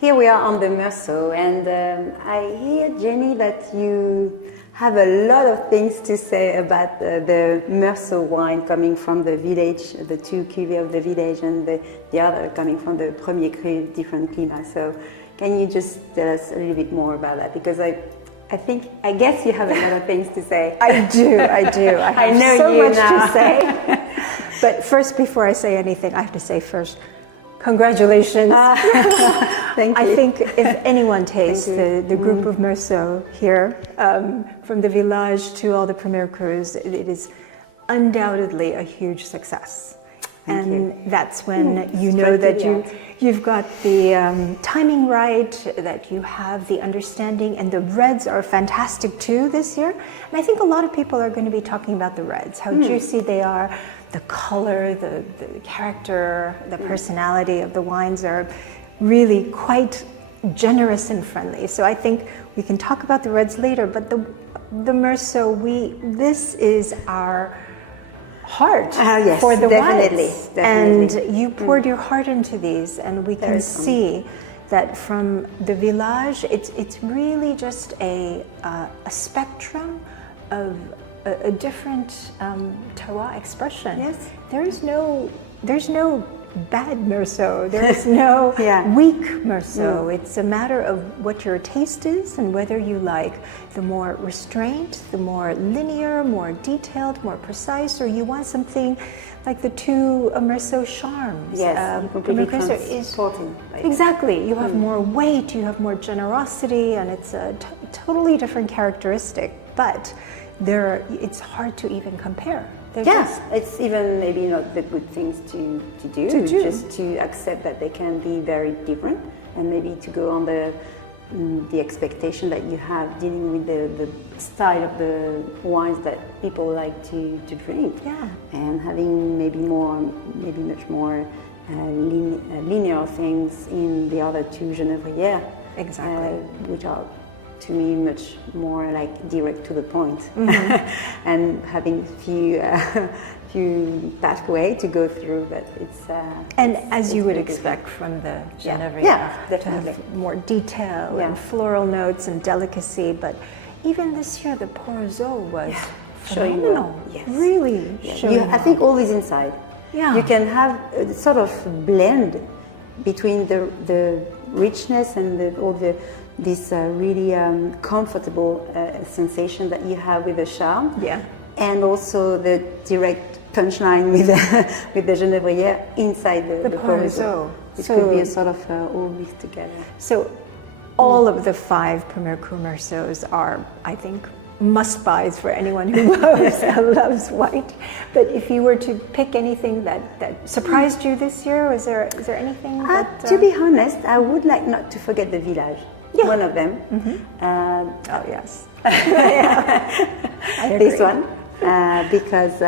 Here we are on the Meursault, and I hear, Jenny, that you have a lot of things to say about the Meursault wine coming from the village, the two cuvées of the village, and the other coming from the Premier Cru, different climates. So can you just tell us a little bit more about that? Because I guess you have a lot of things to say. I do. I have know so you much now. to say. But first, before I say anything, I have to say first, congratulations. Thank you. I think if anyone tastes the group of Meursault here, from the village to all the Premier Crus, it is undoubtedly a huge success. That's when you know that you've got the timing right, that you have the understanding, and the reds are fantastic too this year. And I think a lot of people are going to be talking about the reds, how juicy they are, the color, the character, the personality of the wines are really quite generous and friendly. So I think we can talk about the reds later, but the Meursault, this is our heart yes, for the definitely, wines. definitely. And you poured your heart into these, and we can see that from the village, it's really just a spectrum of a different terroir expression. Yes. There's no bad Meursault. There's no weak Meursault. It's a matter of what your taste is and whether you like the more restraint, the more linear, more detailed, more precise, or you want something like the two Meursault charms. Yes, completely transporting. Exactly. You have more weight, you have more generosity, and it's a totally different characteristic. But it's hard to even compare. It's even maybe not the good things to do, just to accept that they can be very different, and maybe to go on the expectation that you have dealing with the style of the wines that people like to drink, and having maybe much more linear things in the other two Geneviève, which are to me much more like direct to the point, and having few pathway to go through, but as you would expect from the Geneviève, to have more detail and floral notes and delicacy. But even this year, the Meursault was phenomenal. Really showing. I think all is inside. You can have a sort of blend between the richness and this really comfortable sensation that you have with the Charme, and also the direct punchline with the Geneviève inside the Meursault. It could be a sort of all mixed together. So all of the 5 Premier Cru Meursauts are, I think, must-buys for anyone who loves white. But if you were to pick anything that surprised you this year, is there anything that... To be honest, I would like not to forget the village. One of them. Oh yes. This one, because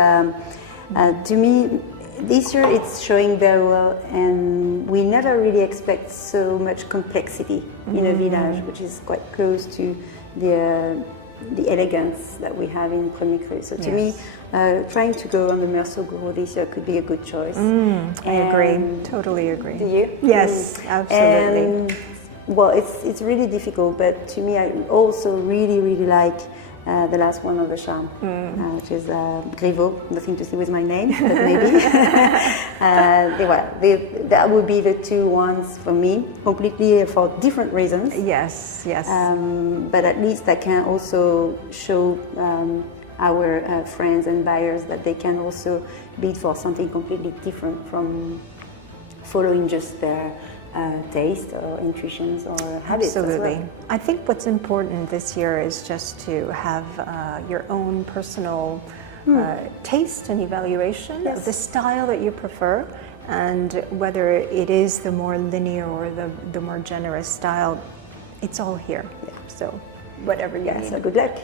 to me this year it's showing very well, and we never really expect so much complexity in a village, which is quite close to the elegance that we have in Premier Cru. So to me, trying to go on the Meursault Gros this year could be a good choice. I agree, totally agree. Do you? Yes, absolutely. And, well, it's really difficult, but to me, I also really like the last one of the Charme, which is Griveaux. Nothing to do with my name, but maybe. That would be the two ones for me, completely for different reasons. Yes. But at least I can also show our friends and buyers that they can also bid for something completely different from following just their taste or intuitions or habits. Absolutely. As well. I think what's important this year is just to have your own personal taste and evaluation of the style that you prefer, and whether it is the more linear or the more generous style, it's all here. So whatever you need. So good luck.